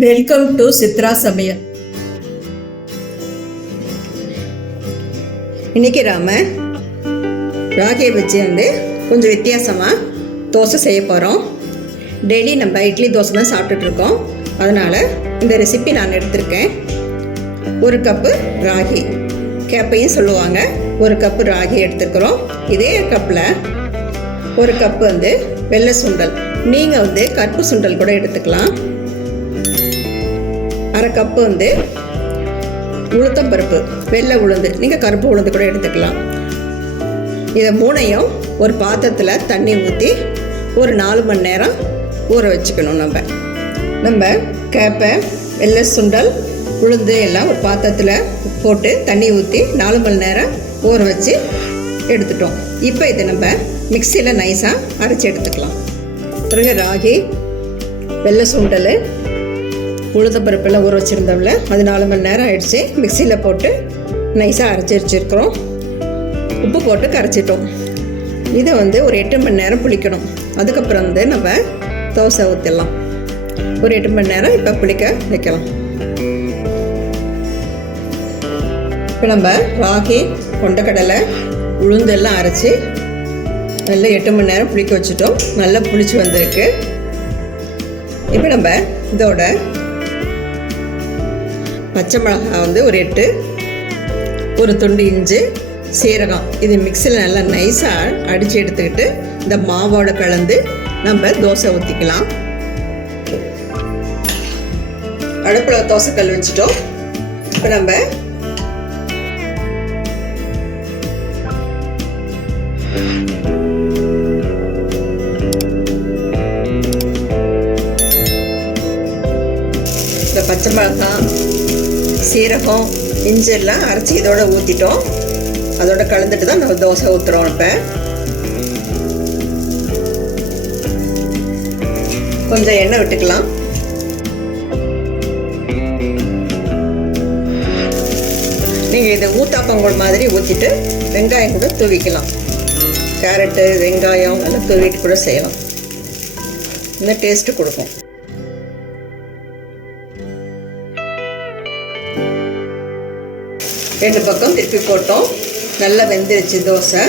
Welcome to Chitra சமையல். இன்னைக்கு ராகியை வச்சு கொஞ்சம் வித்தியாசமாக தோசை செய்ய போகிறோம். டெய்லி நம்ம இட்லி தோசை தான் சாப்பிட்டுட்ருக்கோம். அதனால் இந்த ரெசிபி நான் எடுத்திருக்கேன். 1 கப்பு ராகி, கேப்பையும் சொல்லுவாங்க. 1 கப்பு ராகி எடுத்துருக்குறோம். இதே கப்பில் 1 கப்பு வெள்ளை சுண்டல், நீங்கள் கருப்பு சுண்டல் கூட எடுத்துக்கலாம். 1/2 கப்பு உளுத்தம்பருப்பு, வெள்ளை உளுந்து, நீங்கள் கருப்பு உளுந்து கூட எடுத்துக்கலாம். இதை 3ஐயும் ஒரு பாத்திரத்தில் தண்ணி ஊற்றி ஒரு 4 மணி நேரம் ஊற வச்சுக்கணும். நம்ம கேப்பை, வெள்ளை சுண்டல், உளுந்து எல்லாம் ஒரு பாத்திரத்தில் போட்டு தண்ணி ஊற்றி 4 மணி நேரம் ஊற வச்சு எடுத்துட்டோம். இப்போ இதை நம்ம மிக்சியில் நைஸாக அரைச்சி எடுத்துக்கலாம். பிறகு ராகி, வெள்ளை சுண்டல், உளுத்தம்பருப்பெல்லாம் ஊற வச்சுருந்தோம்ல, அது 4 மணி நேரம் ஆயிடுச்சு. மிக்சியில் போட்டு நைஸாக அரைச்சி வச்சுருக்கிறோம். உப்பு போட்டு கரைச்சிட்டோம். இதை ஒரு 8 மணி நேரம் புளிக்கணும். அதுக்கப்புறம் நம்ம தோசை ஊற்றிடலாம். ஒரு 8 மணி நேரம் இப்போ புளிக்க வைக்கலாம். இப்போ நம்ம ராகி, கொண்டக்கடலை, உளுந்தெல்லாம் அரைச்சி நல்லா 8 மணி நேரம் புளிக்க வச்சுட்டோம். நல்லா புளிச்சு வந்திருக்கு. இப்போ நம்ம இதோட பச்சை மிளகாய் ஒரு 8, ஒரு துண்டு இஞ்சி, சீரகம், இது மிக்சியில் நல்லா நைஸாக அடித்து எடுத்துக்கிட்டு இந்த மாவோடு கலந்து நம்ம தோசை ஊற்றிக்கலாம். அடுப்பில் தோசைக்கல் வச்சுட்டோம். இப்போ நம்ம இந்த பச்சை மிளகாய், சீரகம், இஞ்செல்லாம் அரைச்சி இதோட ஊற்றிட்டோம். அதோட கலந்துட்டு தான் நம்ம தோசை ஊற்றுறோம். இப்போ கொஞ்சம் எண்ணெய் விட்டுக்கலாம். நீங்கள் இதை ஊத்தாப்பங்கூழ் மாதிரி ஊற்றிட்டு வெங்காயம் கூட தூவிக்கலாம். கேரட்டு, வெங்காயம் எல்லாம் தூவிட்டு கூட செய்யலாம். இன்னும் டேஸ்ட்டு கொடுக்கும். ரெண்டு பக்கம் திருப்பி போட்டோம். நல்லா வெந்துருச்சு தோசை.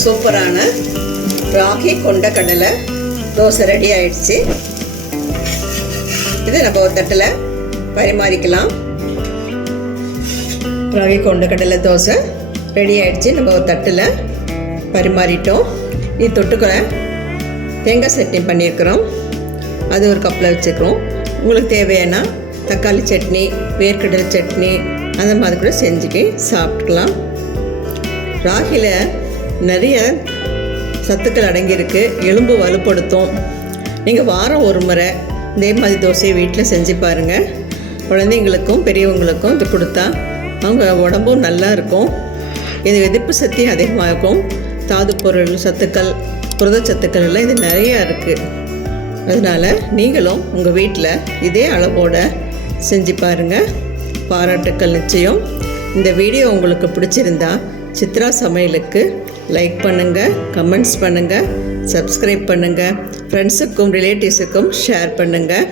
சூப்பரான ராகி கொண்டக்கடலை தோசை ரெடி ஆயிடுச்சு. இது நம்ம ஒரு தட்டில் பரிமாறிக்கலாம். ராகி கொண்டக்கடலை தோசை ரெடி ஆயிடுச்சு. நம்ம ஒரு தட்டில் பரிமாறிட்டோம். இது தொட்டுக்கிற தேங்காய் சட்னி பண்ணியிருக்கிறோம். அது ஒரு கப்பில் வச்சுக்கிறோம். உங்களுக்கு தேவையான தக்காளி சட்னி, வேர்க்கடலை சட்னி, அந்த மாதிரி கூட செஞ்சுக்கி சாப்பிட்டுக்கலாம். ராகியில் நிறைய சத்துக்கள் அடங்கியிருக்கு. எலும்பு வலுப்படுத்தும். நீங்கள் வாரம் ஒரு முறை இதே மாதிரி தோசையை வீட்டில் செஞ்சு பாருங்கள். குழந்தைங்களுக்கும் பெரியவங்களுக்கும் இது கொடுத்தா அவங்க உடம்பும் நல்லா இருக்கும். இது எதிர்ப்பு சக்தி அதிகமாக இருக்கும். தாது பொருள் சத்துக்கள், புரதச்சத்துக்கள் எல்லாம் இது நிறையா இருக்குது. அதனால் நீங்களும் உங்கள் வீட்டில் இதே அளவோடு செஞ்சு பாருங்கள். பாராட்டுக்கள் நிச்சயம். இந்த வீடியோ உங்களுக்கு பிடிச்சிருந்தா சித்ரா சமையலுக்கு லைக் பண்ணுங்கள், கமெண்ட்ஸ் பண்ணுங்கள், சப்ஸ்கிரைப் பண்ணுங்கள், ஃப்ரெண்ட்ஸுக்கும் ரிலேட்டிவ்ஸுக்கும் ஷேர் பண்ணுங்கள்.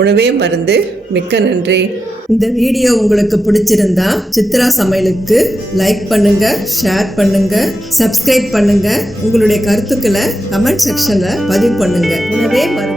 உணவே மருந்து. மிக்க நன்றி. இந்த வீடியோ உங்களுக்கு பிடிச்சிருந்தா சித்ரா சமையலுக்கு லைக் பண்ணுங்கள், ஷேர் பண்ணுங்கள், சப்ஸ்கிரைப் பண்ணுங்கள். உங்களுடைய கருத்துக்களை கமெண்ட் செக்ஷனில் பதிவு பண்ணுங்கள். உணவே மருந்து.